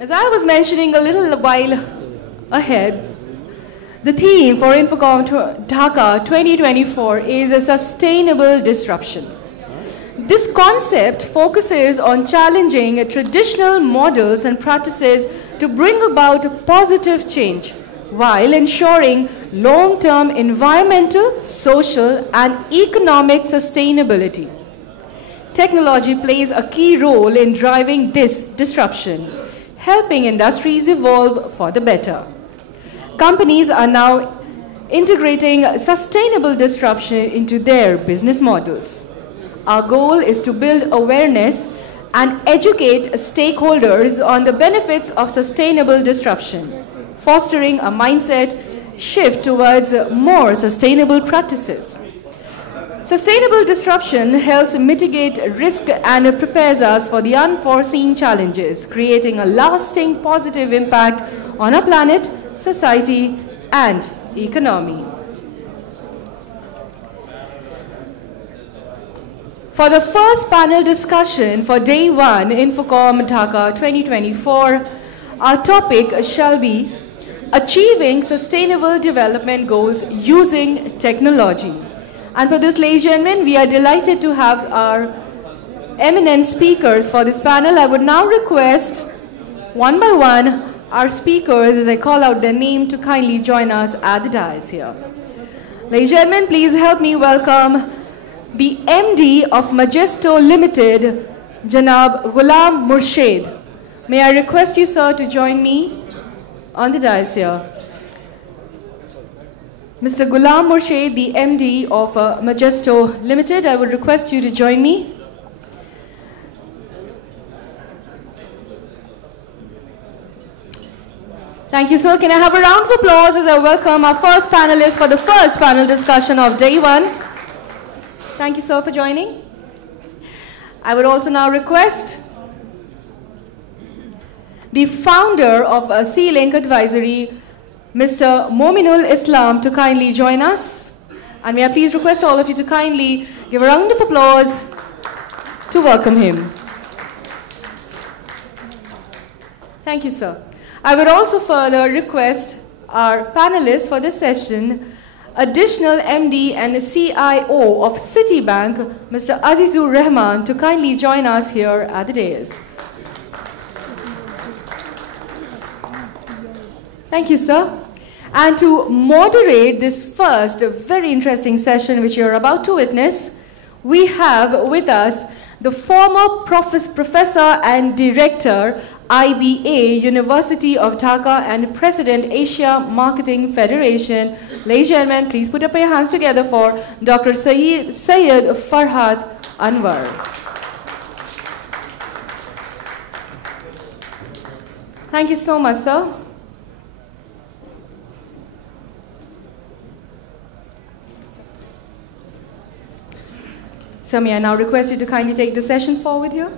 As I was mentioning a little while ahead, the theme for Infocom Dhaka 2024 is a sustainable disruption. This concept focuses on challenging traditional models and practices to bring about positive change while ensuring long-term environmental, social, and economic sustainability. Technology plays a key role in driving this disruption, helping industries evolve for the better. Companies are now integrating sustainable disruption into their business models. Our goal is to build awareness and educate stakeholders on the benefits of sustainable disruption, fostering a mindset shift towards more sustainable practices. Sustainable disruption helps mitigate risk and prepares us for the unforeseen challenges, creating a lasting positive impact on our planet, society, and economy. For the first panel discussion for Day 1 Infocom Dhaka 2024, our topic shall be Achieving Sustainable Development Goals Using Technology. And for this, ladies and gentlemen, we are delighted to have our eminent speakers for this panel. I would now request, one by one, our speakers, as I call out their name, to kindly join us at the dais here. Ladies and gentlemen, please help me welcome the MD of Majesto Limited, Janab Ghulam Murshid. May I request you, sir, to join me on the dais here. Mr. Ghulam Murshid, the MD of Majesto Limited, I would request you to join me. Thank you, sir. Can I have a round of applause as I welcome our first panelist for the first panel discussion of Day 1. Thank you, sir, for joining. I would also now request the founder of C-Link Advisory, Mr. Mominul Islam, to kindly join us. And may I please request all of you to kindly give a round of applause to welcome him. Thank you, sir. I would also further request our panelists for this session, additional MD and CIO of Citibank, Mr. Azizur Rahman, to kindly join us here at the dais. Thank you, sir. And to moderate this first very interesting session which you're about to witness, we have with us the former professor and director, IBA, University of Dhaka, and President, Asia Marketing Federation. Ladies and gentlemen, please put up your hands together for Dr. Syed Farhad Anwar. Thank you so much, sir. So may I now request you to kindly take the session forward here?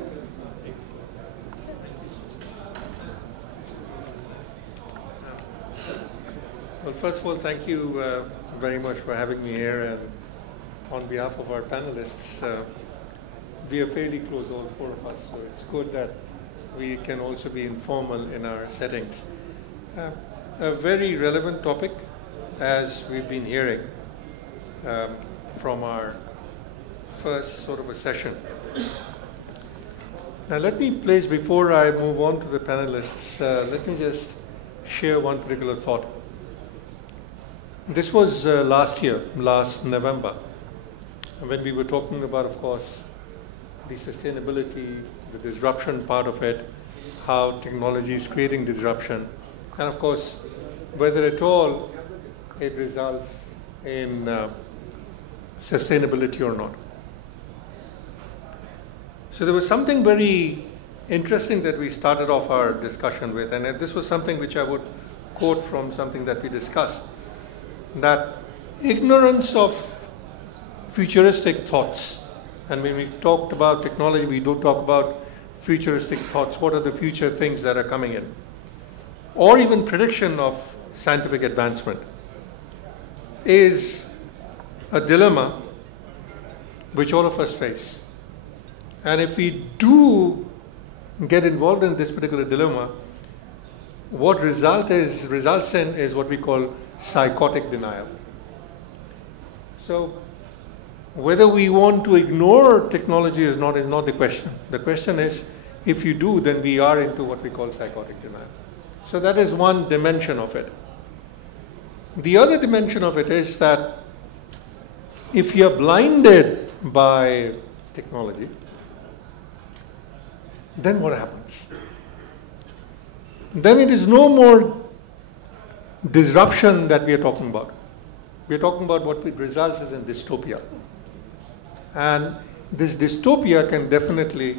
Well, first of all, thank you very much for having me here, and on behalf of our panelists, we are fairly close, all four of us, so it's good that we can also be informal in our settings. A very relevant topic, as we've been hearing from our first sort of a session. Now let me place, before I move on to the panelists, let me just share one particular thought. This was last year, last November, when we were talking about, of course, the sustainability, the disruption part of it, how technology is creating disruption, and of course, whether at all it results in sustainability or not. So there was something very interesting that we started off our discussion with, and this was something which I would quote from something that we discussed, that ignorance of futuristic thoughts, and when we talked about technology, we do talk about futuristic thoughts. What are the future things that are coming in? Or even prediction of scientific advancement is a dilemma which all of us face. And if we do get involved in this particular dilemma, what results in is what we call psychotic denial. So whether we want to ignore technology is not the question. The question is, if you do, then we are into what we call psychotic denial. So that is one dimension of it. The other dimension of it is that if you're blinded by technology, then what happens? Then it is no more disruption that we are talking about. We are talking about what results in dystopia. And this dystopia can definitely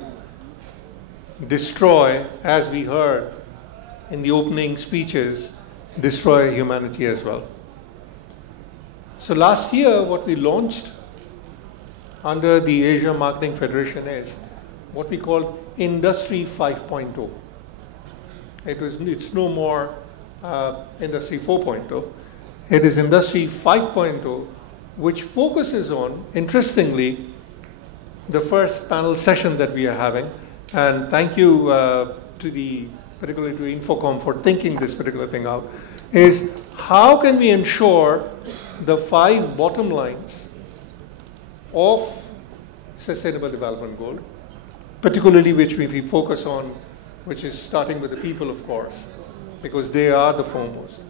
destroy, as we heard in the opening speeches, destroy humanity as well. So last year, what we launched under the Asia Marketing Federation is what we call Industry 5.0. It's no more Industry 4.0. It is Industry 5.0, which focuses on, interestingly, the first panel session that we are having. And thank you particularly to Infocom for thinking this particular thing out, is how can we ensure the 5 bottom lines of Sustainable Development Goal, particularly which we focus on, which is starting with the people, of course, because they are the foremost.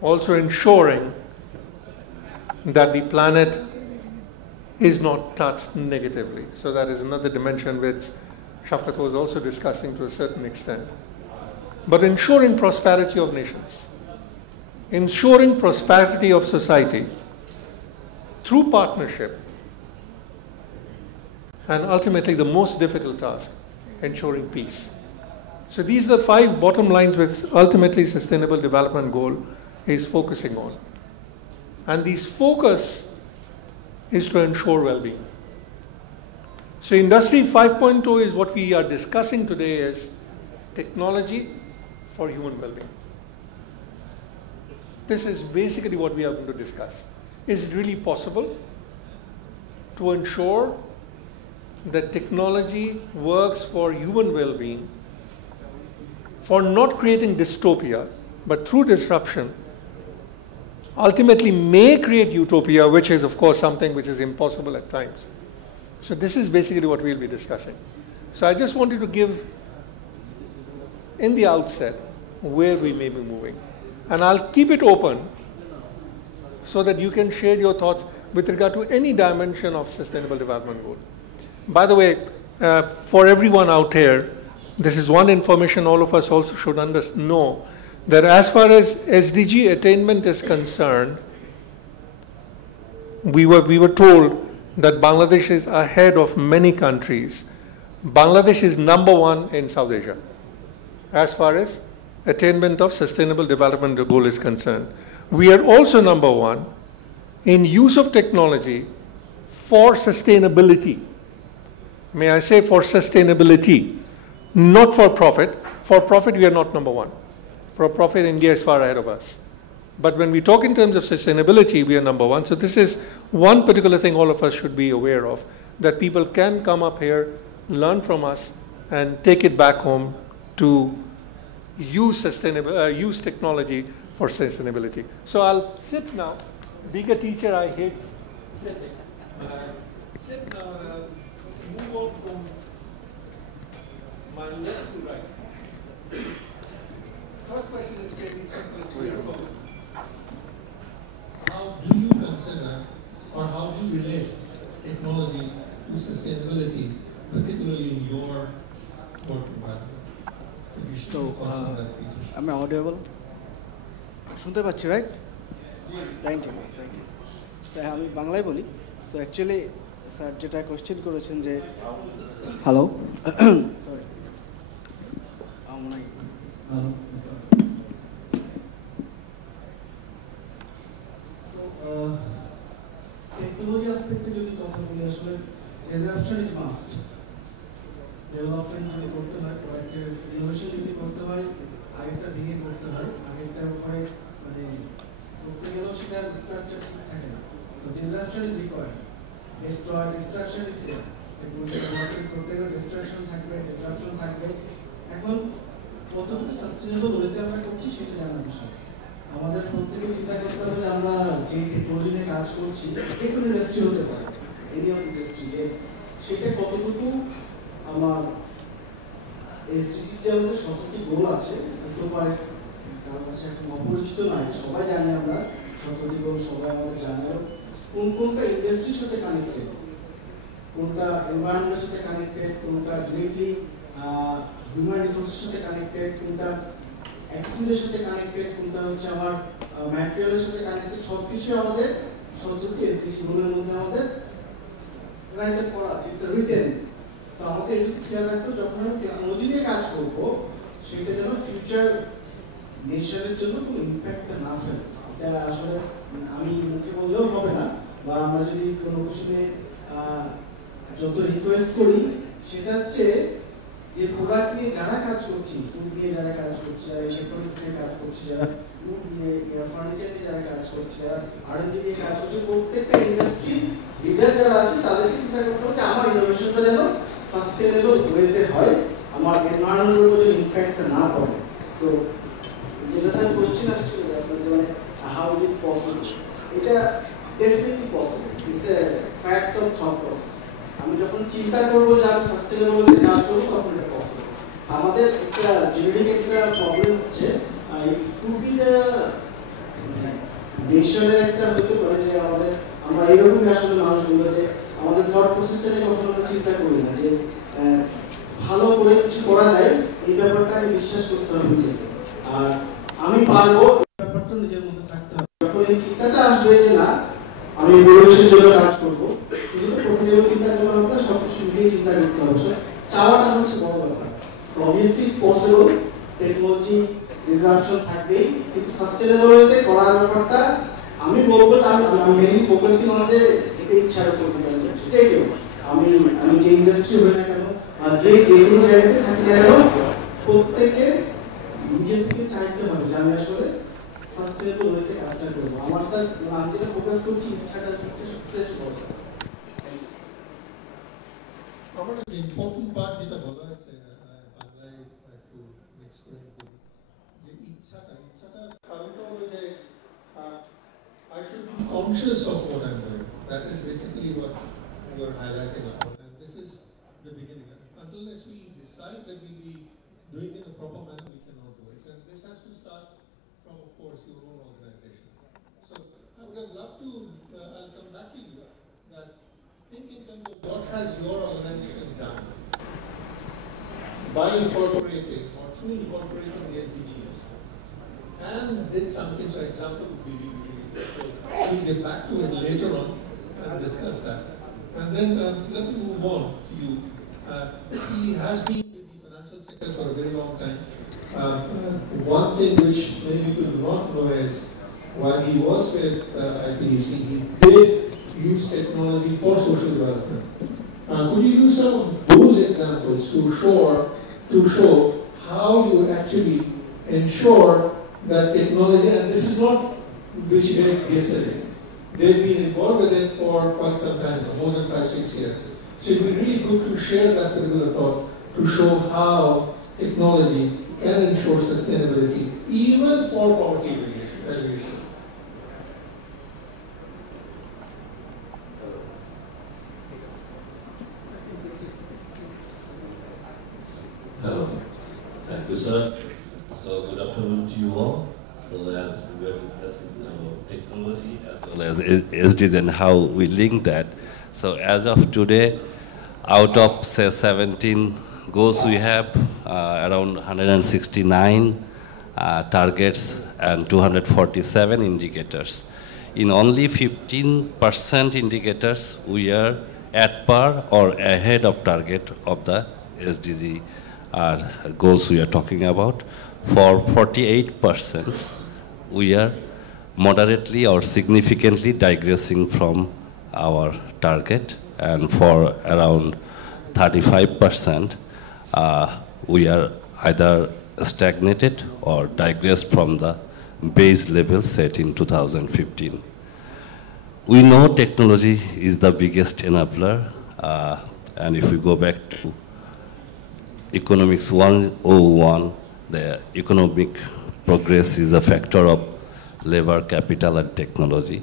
Also ensuring that the planet is not touched negatively. So that is another dimension which Shafqat was also discussing to a certain extent. But ensuring prosperity of nations, ensuring prosperity of society through partnership, and ultimately the most difficult task, ensuring peace. So these are the 5 bottom lines which ultimately Sustainable Development Goal is focusing on. And this focus is to ensure well-being. So Industry 5.0 is what we are discussing today is technology for human well-being. This is basically what we are going to discuss. Is it really possible to ensure that technology works for human well-being, for not creating dystopia, but through disruption, ultimately may create utopia, which is, of course, something which is impossible at times. So this is basically what we'll be discussing. So I just wanted to give, in the outset, where we may be moving. And I'll keep it open so that you can share your thoughts with regard to any dimension of Sustainable Development Goal. By the way, for everyone out here, this is one information all of us also should know, that as far as SDG attainment is concerned, we were told that Bangladesh is ahead of many countries. Bangladesh is #1 in South Asia as far as attainment of Sustainable Development Goal is concerned. We are also #1 in use of technology for sustainability. May I say for sustainability, not for profit. For profit, we are not #1. For profit, India is far ahead of us. But when we talk in terms of sustainability, we are #1. So this is one particular thing all of us should be aware of, that people can come up here, learn from us, and take it back home to use technology for sustainability. So I'll sit now. Being a teacher, I hate sitting. Sit now and I'll move on from my left to right. First question is fairly simple and straightforward. How do you consider, or how do you relate technology to sustainability, particularly in your work environment? So, am I audible? শুনতে পাচ্ছি, right? Thank you. হ্যাঁ, আমি বাংলায় বলি। So actually, sir যেটা কোশ্চেন করেছেন যে, hello, sorry, technology অ্যাসপেক্টে যদি কথা বলি, আসলে ডিসরাপশন ইজ মাস্ট। ডেভেলপমেন্ট যদি করতে হয়, প্রোডাক্টের ইনোভেশন যদি করতে হয়, আগেরটা ভেঙে করতে হয়, আগেরটার উপরে মানে করতে গেলেও সেটার স্ট্রাকচার ঠিক থাকে না। তো disruption is required, destruction is there. Technology development করতে গেলে ডিস্ট্রাকশন থাকবে, ডিসরাপশন থাকবে, এখন কতটুকু সাস্টেনেবল ওয়েতে আমরা করছি সেটা জানার বিষয়। আমাদের প্রত্যেকে চিন্তা করতে হবে যে আমরা যে টেকনোলজি নিয়ে কাজ করছি, যে কোনো ইন্ডাস্ট্রি হতে পারে, এনি অফ ইন্ডাস্ট্রি, যে সেটা কতটুকু আমার এসডিজি যে আমাদের 17টি গোল আছে, সুপার কারণ কাছে এখন অপরিচিত নয়, সবাই জানি আমরা 17টি গোল, সবাই আমাদের জানে কোন কোনটা ইন্ডাস্ট্রির সাথে কানেক্টেড, কোনটা এনভায়রনমেন্টের সাথে কানেক্টেড, কোনটা ডিরেক্টলি হিউম্যান রিসোর্সের সাথে কানেক্টেড, কোনটা অ্যাক্টিভিটির সাথে কানেক্টেড, কোনটা হচ্ছে আমার ম্যাটেরিয়ালের সাথে কানেক্টেড, সবকিছু আমাদের 17টি এসডিজি গোলের মধ্যে আমাদের রাইট আপ করা আছে, ইটস রিটেন। তো আমাদের একটু খেয়াল রাখতে যখন আমি টেকনোলজি নিয়ে কাজ করবো সেটা যেন ফিউচার নেশনের জন্য কোনো ইম্প্যাক্ট না ফেলে। এটা আসলে আমি মুখে বললেও হবে না, বা আমরা যদি কোনো কোশ্চেনে যত রিকোয়েস্ট করি সেটা হচ্ছে যে প্রোডাক্ট নিয়ে যারা কাজ করছি, ফুড নিয়ে যারা কাজ করছে, যারা ইলেকট্রনিক্স নিয়ে কাজ করছে, যারা ফুড নিয়ে ফার্নিচার নিয়ে যারা কাজ করছে, যারা R&D নিয়ে কাজ করছে, প্রত্যেকটা ইন্ডাস্ট্রি লিডার যারা আছে তাদেরকে চিন্তা করতে হবে যে আমার ইনোভেশনটা যেন সাস্টেনেবল ওয়েতে হয়, আমার এনভায়রনমেন্টের উপর যেন ইম্প্যাক্ট না পড়ে। সো যেটা স্যার কোশ্চেন আসছিল আপনার যে মানে হাউ ইজ ইট পসিবল, এটা definitely possible, it's a fact of thought process. আমি যখন চিন্তা করবো যে আমি সাস্টেনেবল ওয়েতে কাজ করবো তখন এটা পসিবল। আমাদের একটা জেনারিক একটা প্রবলেম হচ্ছে খুবই নেশনের একটা হতে পারে যে আমাদের আমরা এরকমই আসলে মানুষগুলো যে আমাদের থট প্রসেসটা নিয়ে কখনো আমরা চিন্তা করি না যে ভালো করে কিছু করা যায়, এই ব্যাপারটা আমি বিশ্বাস করতে হবে নিজেকে, আর আমি পারবো ব্যাপারটা নিজের মধ্যে থাকতে হবে। যখন এই চিন্তাটা আসবে যে না আমি পরিবেশের জন্য কাজ করবো, শুধু তো প্রতিনিয়ত চিন্তা করতে হবে, সবকিছু মিলিয়ে চিন্তা করতে হবে, চাওয়াটা হচ্ছে বড় ব্যাপার। অবভিয়াসলি পসিবল, টেকনোলজি রিজার্ভেশন থাকবেই, কিন্তু সাস্টেনেবল ওয়েতে করার ব্যাপারটা আমি বলবো আমি মেইনলি ফোকাসিং অন যে এটা ইচ্ছার উপর ডিপেন্ড করছে। যে কেউ আমি যে ইন্ডাস্ট্রি হই না কেন আর যে কোনো জায়গাতে থাকি না কেন, প্রত্যেকে নিজে থেকে চাইতে হবে যে আমি আসলে সাস্টেনেবল ওয়েতে কাজটা করবো। আমার স্যার আমি যেটা ফোকাস করছি ইচ্ছাটার ক্ষেত্রে সবচেয়ে বড়। আমার ইম্পর্টেন্ট পার্ট যেটা বলা আছে বাংলায় একটু মিক্স করে যে ইচ্ছাটা কারণটা হলো যে I should be conscious of what I'm doing. That is basically what you are highlighting about, and this is the beginning. Unless we decide that we'll be doing it in a proper manner, we cannot do it. And this has to start from, of course, your own organization. So I would have loved to, I'll come back to you, that think in terms of what has your organization done by incorporating or through incorporating the SDGs, and did something, so example would be really so we'll get back to it later on and discuss that. And then let me move on to you. He has been with the financial sector for a very long time. One thing which many people do not know is while he was with IPDC, he did use technology for social development. Could you use some of those examples to show how you would actually ensure that technology, and this is not which he did yesterday, they've been involved with it for quite some time, more than 5-6 years. So it would be really good to share that particular thought to show how technology can ensure sustainability, even for poverty alleviation. Hello. Thank you, sir. So good afternoon to you all. So as we are discussing about technology as well as SDGs and how we link that. So as of today, out of say 17 goals we have, around 169 targets and 247 indicators. In only 15% indicators, we are at par or ahead of target of the SDG goals we are talking about. For 48%, we are moderately or significantly digressing from our target, and for around 35%, we are either stagnated or digressed from the base level set in 2015. We know technology is the biggest enabler, and if we go back to Economics 101, the economic progress is a factor of labor, capital, and technology.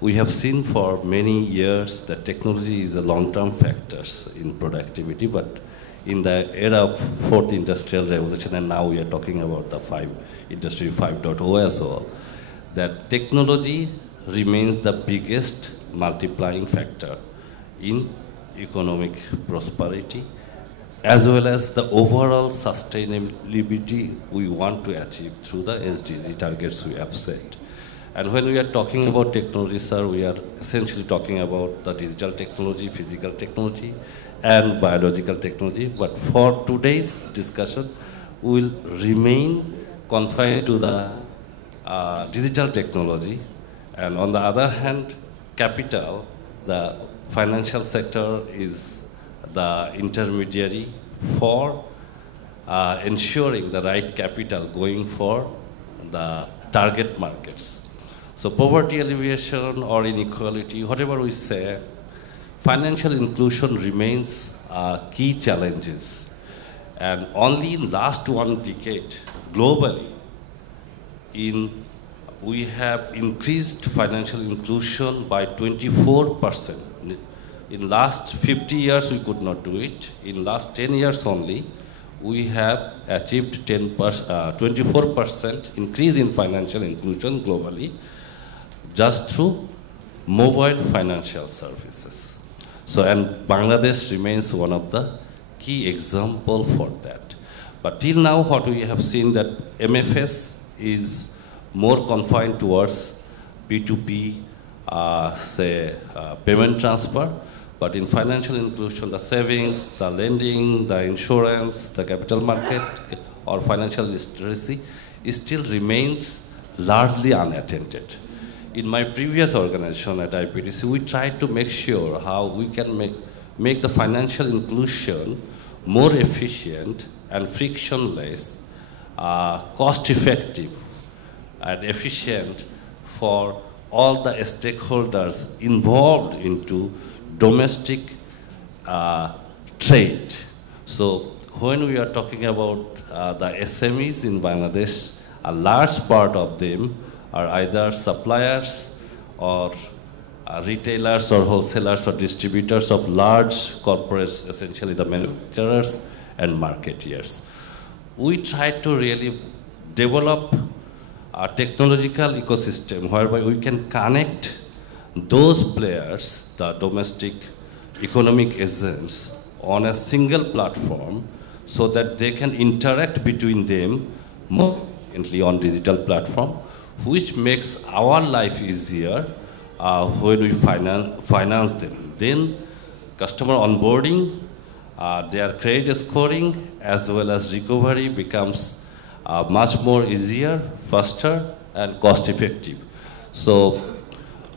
We have seen for many years that technology is a long-term factor in productivity, but in the era of fourth industrial revolution, and now we are talking about the Industry 5.0 as well, that technology remains the biggest multiplying factor in economic prosperity, as well as the overall sustainability we want to achieve through the SDG targets we have set. And when we are talking about technology, sir, we are essentially talking about the digital technology, physical technology, and biological technology. But for today's discussion, we will remain confined to the digital technology. And on the other hand, capital, the financial sector is the intermediary for ensuring the right capital going for the target markets. So poverty alleviation or inequality, whatever we say, financial inclusion remains key challenges. And only in last 1 decade, globally, we have increased financial inclusion by 24%. In last 50 years, we could not do it. In last 10 years only, we have achieved 24% increase in financial inclusion globally, just through mobile financial services. So, and Bangladesh remains one of the key example for that. But till now, what we have seen that MFS is more confined towards P2P, payment transfer. But in financial inclusion, the savings, the lending, the insurance, the capital market, or financial literacy, it still remains largely unattended. In my previous organization at IPDC, we tried to make sure how we can make the financial inclusion more efficient and frictionless, cost-effective, and efficient for all the stakeholders involved into domestic trade. So when we are talking about the SMEs in Bangladesh, a large part of them are either suppliers or retailers or wholesalers or distributors of large corporates, essentially the manufacturers and marketeers. We try to really develop a technological ecosystem whereby we can connect those players, the domestic economic agents, on a single platform so that they can interact between them more efficiently on digital platform, which makes our life easier when we finance them. Then customer onboarding, their credit scoring, as well as recovery becomes much more easier, faster, and cost-effective. So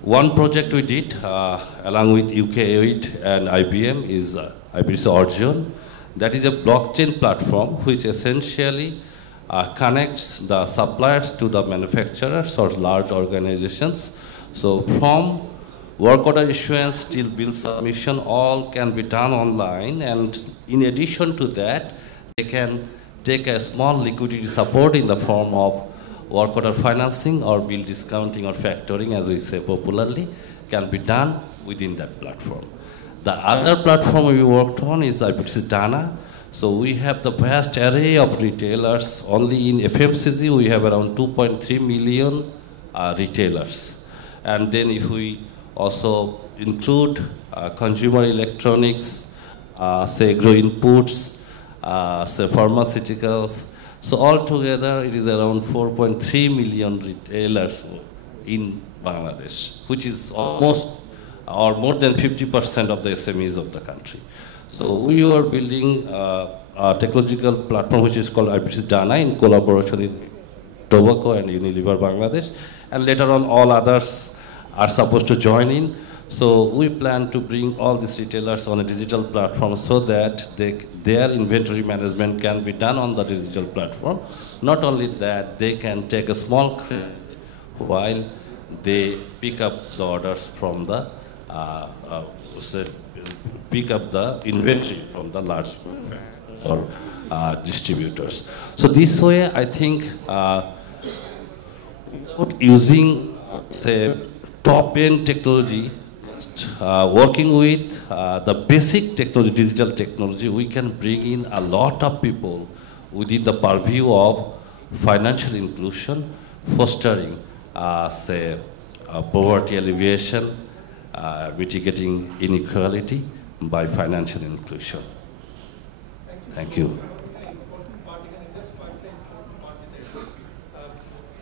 one project we did along with UK8 and IBM is IBC Origin. That is a blockchain platform which essentially connects the suppliers to the manufacturers or large organizations. So from work order issuance till bill submission, all can be done online. And in addition to that, they can take a small liquidity support in the form of work order financing or bill discounting or factoring, as we say popularly, can be done within that platform. The other platform we worked on is IPDC Dana. So we have the vast array of retailers. Only in FMCG, we have around 2.3 million retailers. And then if we also include consumer electronics, say agro inputs, say pharmaceuticals, so altogether it is around 4.3 million retailers in Bangladesh, which is almost or more than 50% of the SMEs of the country. So we are building a technological platform which is called IPDC Dana in collaboration with Tobacco and Unilever Bangladesh, and later on all others are supposed to join in. So we plan to bring all these retailers on a digital platform so that their inventory management can be done on the digital platform. Not only that, they can take a small credit while they pick up the orders from the, pick up the inventory from the large or distributors. So this way, I think, without using the top-end technology, working with the basic technology, digital technology, we can bring in a lot of people within the purview of financial inclusion, fostering, say, poverty alleviation, mitigating inequality by financial inclusion. Thank you.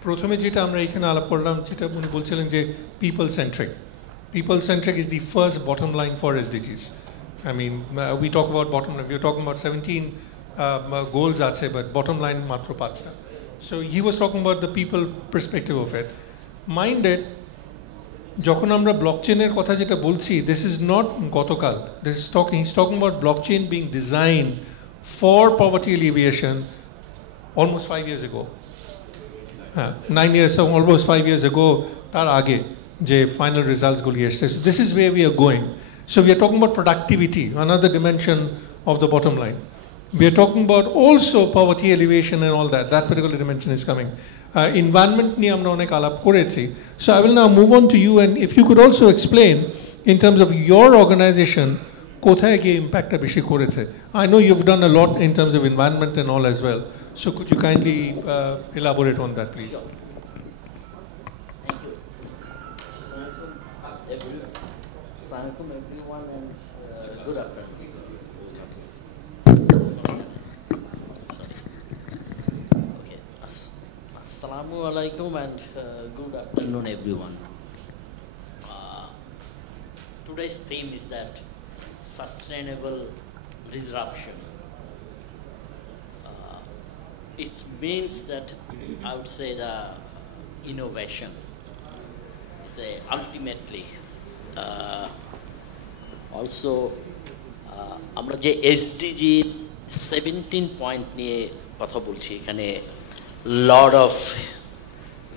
প্রথমে যেটা আমরা এখানে আলাপ করলাম যেটা উনি বলছিলেন যে people centric is the first bottom line for SDGs. I mean, we talk about bottom line, we're talking about 17 goals আছে, but bottom line মাত্র 5টা. So he was talking about the people perspective of it. Mind it, যখন আমরা ব্লকচেনের কথা যেটা বলছি, this is not গতকাল, he's talking about blockchain being designed for poverty alleviation almost 5 years ago. 9 years, so almost 5 years ago, তার আগে যে final results গুলি এসেছে. So this is where we are going. So we are talking about productivity, another dimension of the bottom line. We are talking about also poverty alleviation and all that. That particular dimension is coming. Environment নিয়ে আমরা অনেক আলাপ করেছি. So I will now move on to you, and if you could also explain in terms of your organization কোথায় গিয়ে ইম্প্যাক্টটা বেশি করেছে. I know you've done a lot in terms of environment and all as well. So could you kindly elaborate on that, please? Thank you. Assalamualaikum everyone, and good afternoon. Sorry. Okay. Assalamualaikum and good afternoon everyone. Today's theme is that sustainable disruption. It means that I would say the innovation is ultimately also আমরা যে এসডিজি 17 পয়েন্ট নিয়ে কথা বলছি এখানে lot of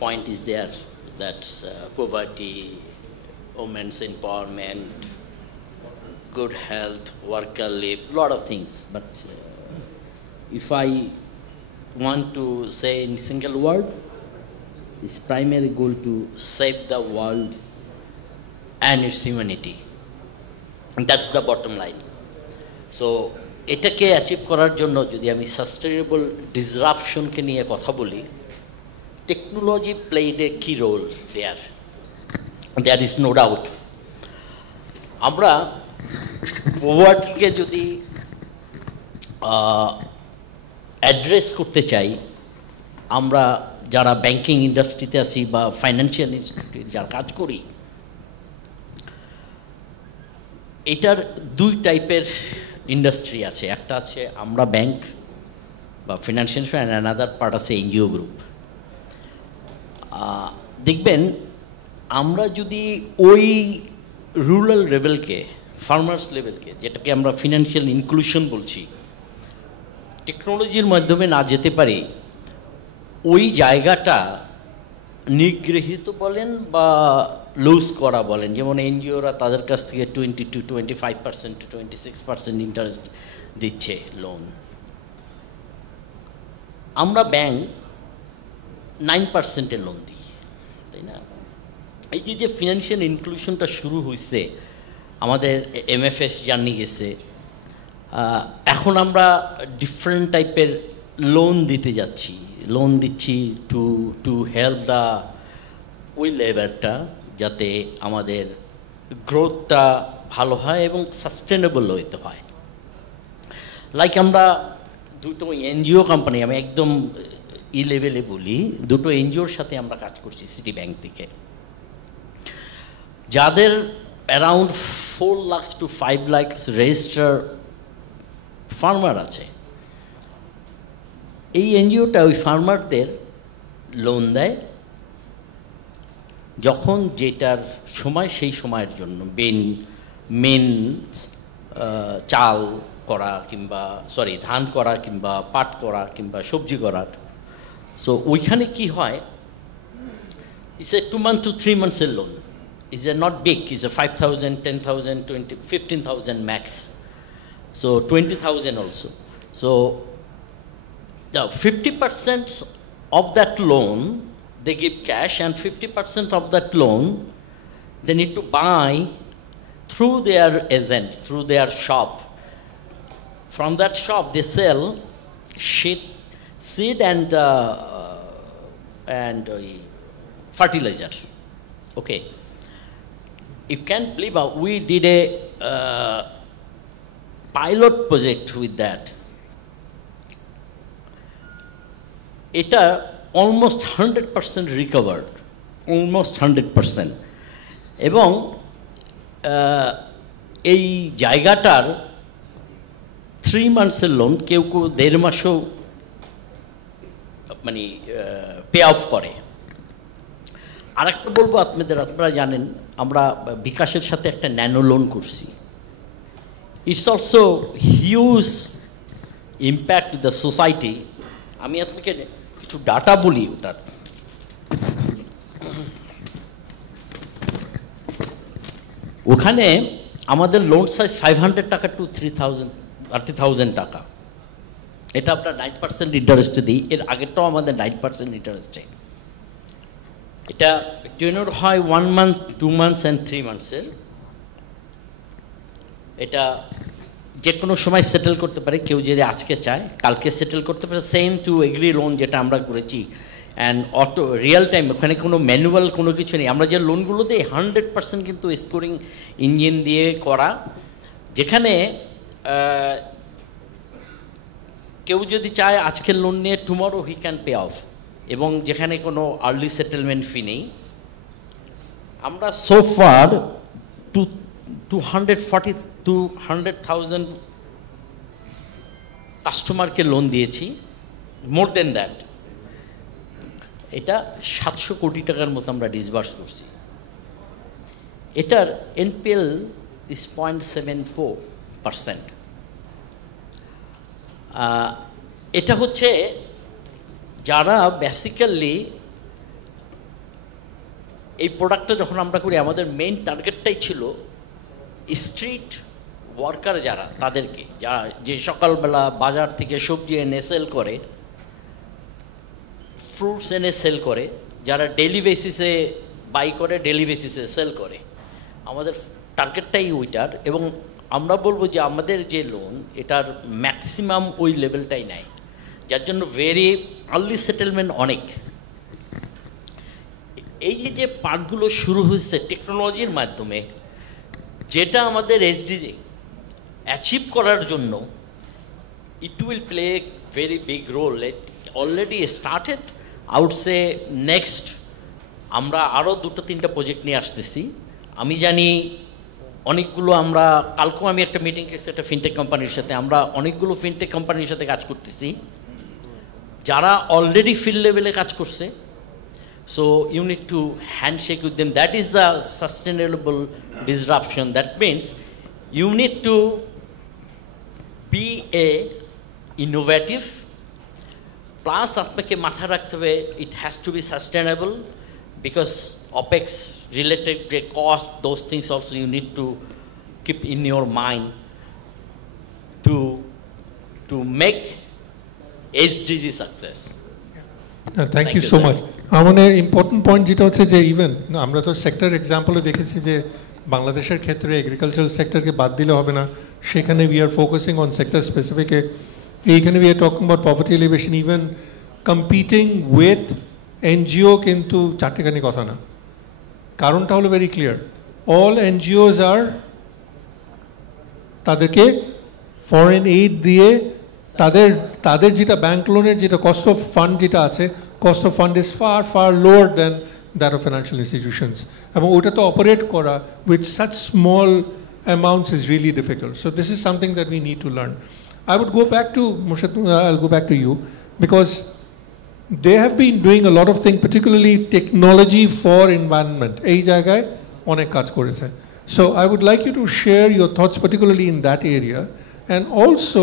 point is there, that's poverty, women's empowerment, good health, worker leave, lot of things, but if I want to say in single word, its primary goal to save the world and its humanity. And that's the bottom line. So এটাকে অ্যাচিভ করার জন্য যদি আমি সাস্টেনেবল ডিসরাপশনকে নিয়ে কথা বলি, technology played a key role there is no doubt. আমরা পভার্টিকে যদি অ্যাড্রেস করতে চাই, আমরা যারা ব্যাংকিং ইন্ডাস্ট্রিতে আছি বা ফাইন্যান্সিয়াল ইনস্টিটিউটে যারা কাজ করি, এটার দুই টাইপের ইন্ডাস্ট্রি আছে। একটা আছে আমরা ব্যাংক বা ফিনান্সিয়াল অ্যান্ড অ্যানাদার পার্ট আছে এনজিও গ্রুপ। দেখবেন আমরা যদি ওই রুরাল লেভেলকে, ফার্মার্স লেভেলকে, যেটাকে আমরা ফিনান্সিয়াল ইনক্লুশন বলছি, টেকনোলজির মাধ্যমে না যেতে পারি, ওই জায়গাটা নিগৃহীত বলেন বা লুজ করা বলেন, যেমন এনজিওরা তাদের কাছ থেকে 25% to 26% ইন্টারেস্ট দিচ্ছে লোন, আমরা ব্যাংক 9% লোন দিই, তাই না? এই যে ফিনান্সিয়াল ইনক্লুশনটা শুরু হয়েছে, আমাদের এমএফএস জার্নি গেছে, এখন আমরা ডিফারেন্ট টাইপের লোন দিতে যাচ্ছি, লোন দিচ্ছি টু হেল্প দ্য ওই লেবারটা, যাতে আমাদের গ্রোথটা ভালো হয় এবং সাস্টেনেবল হইতে হয়। লাইক আমরা দুটো এনজিও কোম্পানি, আমি একদম লেভেলে বলি, দুটো এনজিওর সাথে আমরা কাজ করছি সিটি ব্যাংক থেকে, যাদের অ্যারাউন্ড 4 লাখ to 5 লাখ রেজিস্টার ফার্মার আছে। এই এনজিওটা ওই ফার্মারদের লোন দেয় যখন যেটার সময় সেই সময়ের জন্য, মেন চাল করা কিংবা ধান করা কিংবা পাট করা কিংবা সবজি করার। সো ওইখানে কি হয়, it's a 2 month to 3 months loan, it's a not big, it's a 5,000, 10,000, 20, 15,000 max, so 20,000 also. So Now, 50% of that loan, they give cash, and 50% of that loan, they need to buy through their agent, through their shop. From that shop, they sell seed and fertilizer. Okay. You can't believe how we did a pilot project with that. এটা almost 100% recovered, almost 100%. এবং এই জায়গাটার 3 মান্থসের লোন, কেউ কেউ 1.5 মাসও মানে pay off করে। আরেকটা বলবো আপনারা জানেন আমরা বিকাশের সাথে একটা ন্যানো লোন করছি। It's also huge impact the society. আমি আপনাকে কিছু ডাটা বলি ওটার। ওখানে আমাদের লোন সাইজ 500 টাকা টু 30,000 টাকা। এটা আপনার 9% ইন্টারেস্টে দিই, এর আগেরটাও আমাদের 9% ইন্টারেস্টে। এটা টেনর হয় 1 মান্থ, 2 মান্থস অ্যান্ড 3 মান্থসের। এটা যে কোনো সময় সেটেল করতে পারে, কেউ যদি আজকে চায় কালকে সেটেল করতে পারে। সেম টু এগ্রি লোন যেটা আমরা করেছি, অ্যান্ড অটো রিয়েল টাইম, ওখানে কোনো ম্যানুয়াল কোনো কিছু নেই। আমরা যে লোনগুলো দিই 100% কিন্তু স্কোরিং ইঞ্জিন দিয়ে করা, যেখানে কেউ যদি চায় আজকের লোন নিয়ে tomorrow he can pay off, এবং যেখানে কোনো আর্লি সেটেলমেন্ট ফি নেই। আমরা সো ফার 200,000 কাস্টমারকে লোন দিয়েছি, মোর দেন দ্যাট। এটা 700 কোটি টাকার মতো আমরা ডিসবার্স করছি। এটার এনপিএল ইজ 0.74%। এটা হচ্ছে যারা বেসিক্যালি এই প্রোডাক্টটা যখন আমরা করি, আমাদের মেইন টার্গেটটাই ছিল স্ট্রিট ওয়ার্কার যারা, তাদেরকে, যারা যে সকালবেলা বাজার থেকে সবজি এনে সেল করে, ফ্রুটস এনে সেল করে, যারা ডেইলি বেসিসে বাই করে, ডেইলি বেসিসে সেল করে। আমাদের টার্গেটটাই ওইটার। এবং আমরা বলবো যে আমাদের যে লোন, এটার ম্যাক্সিমাম ওই লেভেলটাই নেয়, যার জন্য ভেরি আর্লি সেটেলমেন্ট অনেক। এই যে পার্টগুলো শুরু হয়েছে টেকনোলজির মাধ্যমে, যেটা আমাদের এসডিজি অ্যাচিভ করার জন্য it will play very big role. It already started, out say next আমরা আরও 2-3টা প্রজেক্ট নিয়ে আসতেছি। আমি জানি অনেকগুলো, আমরা কালকেও আমি একটা মিটিং করেছি একটা ফিনটেক কোম্পানির সাথে, আমরা অনেকগুলো ফিনটেক কোম্পানির সাথে কাজ করতেছি যারা অলরেডি ফিল্ড লেভেলে কাজ করছে। So you need to handshake with them. That is the sustainable disruption. That means you need to be a innovative, plus apnake matha rakhte hobe it has to be sustainable, because OPEX related cost, those things also you need to keep in your mind to make SDG success. Thank you so much. আমাদের important point যেটা হচ্ছে যে ইভেন আমরা তো সেক্টর এক্সাম্পলে দেখেছি যে বাংলাদেশের ক্ষেত্রে এগ্রিকালচারাল সেক্টরকে বাদ দিলে হবে না, সেখানে we are focusing on sector স্পেসিফিকে। এইখানে we are talking about poverty alleviation, even competing with NGO, কিন্তু চারটেখানি কথা না। কারণটা হলো very clear, all NGOs are, তাদেরকে ফরেন এইড দিয়ে তাদের যেটা ব্যাংক লোনের যেটা কস্ট অফ ফান্ড যেটা আছে, cost of fund is far lower than that of financial institutions. এবং ওটা তো অপারেট করা with such small amounts is really difficult. So this is something that we need to learn. I would go back to Murshid, I'll go back to you, because they have been doing a lot of things, particularly technology for environment. এই জায়গায় অনেক কাজ করেছে। So I would like you to share your thoughts particularly in that area, and also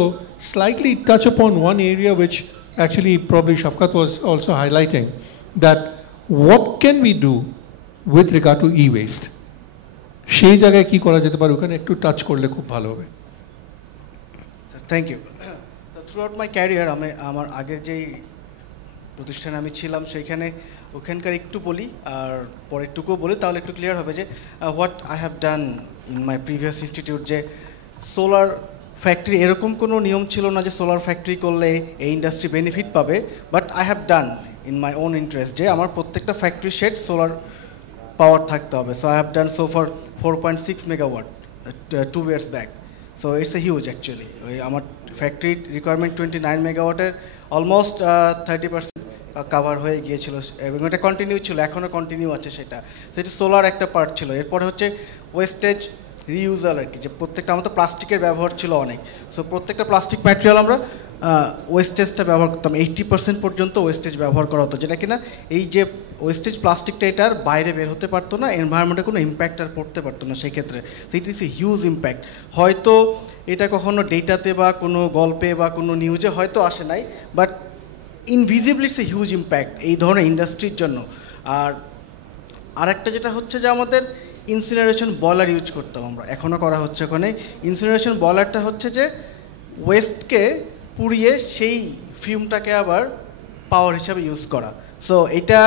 slightly touch upon one area which actually probably Shafkat was also highlighting, that what can we do with regard to e-waste? সেই জায়গায় কি করা যেতে পারে, ওখানে একটু টাচ করলে খুব ভালো হবে। Thank you. Throughout my career আমার আগের যেই প্রতিষ্ঠানে আমি ছিলাম সেইখানে ওখানকার একটু বলি আর পরে একটুকুও বলি, তাহলে একটু ক্লিয়ার হবে যে what I have done in my previous institute. যে সোলার ফ্যাক্টরি এরকম কোনো নিয়ম ছিল না যে সোলার ফ্যাক্টরি করলে এই ইন্ডাস্ট্রি বেনিফিট পাবে, but I have done in my own interest যে আমার প্রত্যেকটা ফ্যাক্টরি শেড সোলার পাওয়ার থাকতে হবে। So I have done so for 4.6 মেগাওয়াট 2 years back. So it's a huge actually. ওই আমার ফ্যাক্টরি রিকোয়ারমেন্ট 29 মেগাওয়াটের অলমোস্ট 30% কাভার হয়ে গিয়েছিল এবং এটা কন্টিনিউ ছিল, এখনও কন্টিনিউ আছে সেটা। সেটা সোলার একটা পার্ট ছিল। এরপরে হচ্ছে ওয়েস্টেজ রিইউজাল আর কি, যে প্রত্যেকটা আমার তো প্লাস্টিকের ব্যবহার ছিল অনেক। সো প্রত্যেকটা প্লাস্টিক ম্যাটেরিয়াল আমরা ওয়েস্টেজটা ব্যবহার করতাম, 80% পর্যন্ত ওয়েস্টেজ ব্যবহার করা হতো, যেটা কিনা এই যে ওয়েস্টেজ প্লাস্টিকটা এটার বাইরে বের হতে পারতো না, এনভায়রনমেন্টে কোনো ইম্প্যাক্ট আর পড়তে পারতো না সেই ক্ষেত্রে। So it is a huge impact. হয়তো এটা কখনো ডেটাতে বা কোনো গল্পে বা কোনো নিউজে হয়তো আসে নাই, but invisible it's a huge impact এই ধরনের ইন্ডাস্ট্রির জন্য। আর আরেকটা যেটা হচ্ছে যে আমাদের ইনসিনারেশন বয়লার ইউজ করতাম আমরা, এখনও করা হচ্ছে ওখানে। ইনসিনারেশন বয়লারটা হচ্ছে যে ওয়েস্টকে পুড়িয়ে সেই ফিউমটাকে আবার পাওয়ার হিসাবে ইউজ করা। সো এটা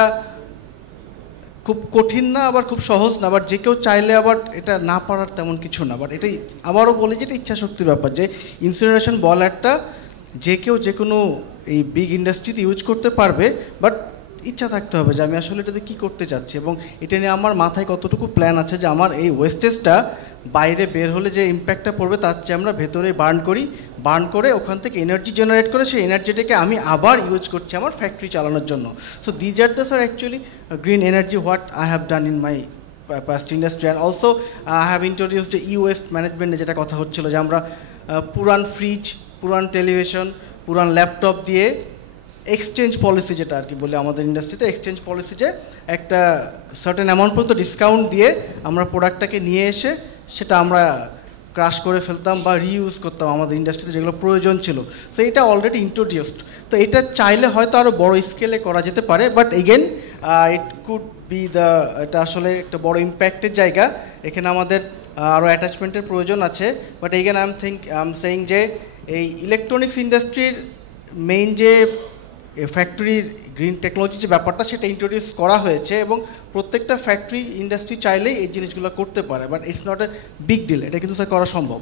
খুব কঠিন না, আবার খুব সহজ না, আবার যে কেউ চাইলে আবার এটা না পারার তেমন কিছু না। বাট এটাই আবারও বলি যে এটা ইচ্ছাশক্তির ব্যাপার, যে ইনসিনারেশন বয়লারটা যে কেউ যে কোনো এই বিগ ইন্ডাস্ট্রিতে ইউজ করতে পারবে, বাট ইচ্ছা থাকতে হবে যে আমি আসলে এটাতে কী করতে চাচ্ছি এবং এটা নিয়ে আমার মাথায় কতটুকু প্ল্যান আছে যে আমার এই ওয়েস্টেজটা বাইরে বের হলে যে ইম্প্যাক্টটা পড়বে তার চেয়ে আমরা ভেতরে বার্ন করে ওখান থেকে এনার্জি জেনারেট করে সেই এনার্জিটাকে আমি আবার ইউজ করছি আমার ফ্যাক্টরি চালানোর জন্য। So these are the sir actually green energy what I have done in my past industry. And also I have introduced ই ওয়েস্ট ম্যানেজমেন্টে যেটা কথা হচ্ছিলো যে আমরা পুরান ফ্রিজ, পুরান টেলিভিশন, পুরান ল্যাপটপ দিয়ে এক্সচেঞ্জ পলিসি যেটা আর কি বলে আমাদের ইন্ডাস্ট্রিতে, এক্সচেঞ্জ পলিসি যে একটা সার্টেন অ্যামাউন্ট পর্যন্ত ডিসকাউন্ট দিয়ে আমরা প্রোডাক্টটাকে নিয়ে এসে সেটা আমরা ক্রাশ করে ফেলতাম বা রিইউজ করতাম আমাদের ইন্ডাস্ট্রিতে যেগুলো প্রয়োজন ছিল। সো এটা অলরেডি ইন্ট্রোডিউসড। তো এটা চাইলে হয়তো আরও বড় স্কেলে করা যেতে পারে, but again it could be এটা আসলে একটা বড় ইম্প্যাক্টের জায়গা, এখানে আমাদের আরও অ্যাটাচমেন্টের প্রয়োজন আছে। But again I am saying যে এই ইলেকট্রনিক্স ইন্ডাস্ট্রির মেইন যে ফ্যাক্টরির গ্রিন টেকনোলজি যে ব্যাপারটা সেটা ইন্ট্রোডিউস করা হয়েছে এবং প্রত্যেকটা ফ্যাক্টরি ইন্ডাস্ট্রি চাইলেই এই জিনিসগুলো করতে পারে, but it's not a big deal, এটা কিন্তু স্যার করা সম্ভব।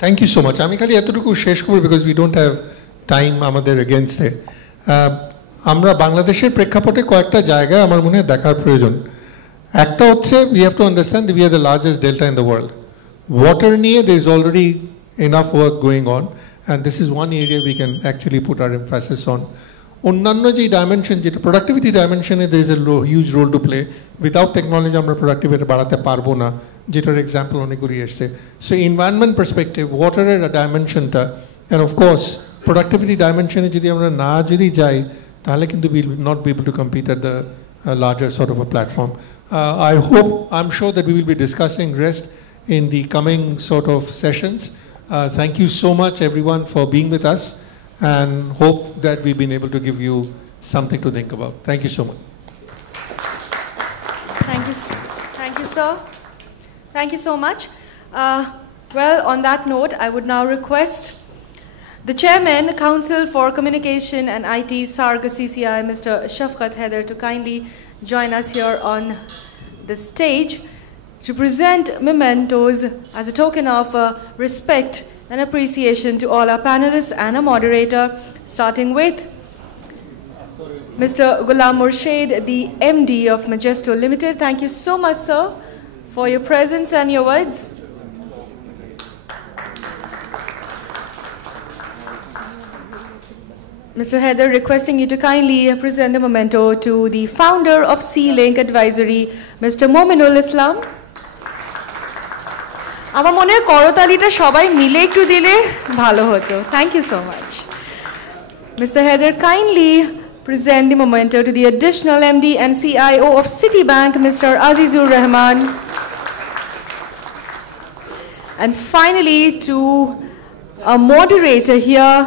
Thank you so much. আমি খালি এতটুকু শেষ করব because we don't have time আমাদের এগেনস্টে। আমরা বাংলাদেশের প্রেক্ষাপটে কয়েকটা জায়গায় আমার মনে হয় দেখার প্রয়োজন। একটা হচ্ছে we have to understand we are the largest delta in the world. Water নিয়ে there is already enough work going on and this is one area we can actually put our emphasis on. অন্যান্য যে ডাইমেনশন, যেটা প্রোডাক্টিভিটি ডাইমেনশনে there is a huge role to play. Without technology আমরা productivity বাড়াতে পারবো না, যেটার এক্সাম্পল অনেকগুলি এসছে। সো এনভায়রনমেন্ট পার্সপেক্টিভ ওয়াটারের ডাইমেনশনটা অ্যান্ড অফকোর্স প্রোডাক্টিভিটি ডাইমেনশনে যদি আমরা যদি যাই তাহলে কিন্তু we'll not be able to compete at the larger sort of a platform. I'm sure that we will be discussing rest in the coming sort of sessions. Thank you so much everyone for being with us and hope that we've been able to give you something to think about. Thank you so much. Thank you sir. Thank you so much. Well, on that note, I would now request the Chairman, Council for Communication and IT, Sarga CCI, Mr. Shafqat Haider, to kindly join us here on the stage to present mementos as a token of respect and appreciation to all our panelists and our moderator, starting with Mr. Ghulam Murshid, the MD of Majesto Limited. Thank you so much, sir, for your presence and your words. Mr. Haider, requesting you to kindly present the memento to the founder of C-Link Advisory, Mr. Mominul Islam. আমার মনে হয় করতালিটা সবাই মিলে একটু দিলে ভালো হতো। Thank you so much. Mr. Haider, kindly present the memento to the additional MD and CIO of Citibank, Mr. Azizur Rahman. And finally, to a moderator here,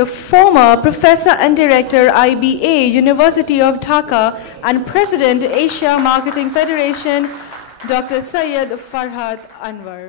the former Professor and Director, IBA, University of Dhaka, and President, Asia Marketing Federation, Dr. Syed Farhad Anwar.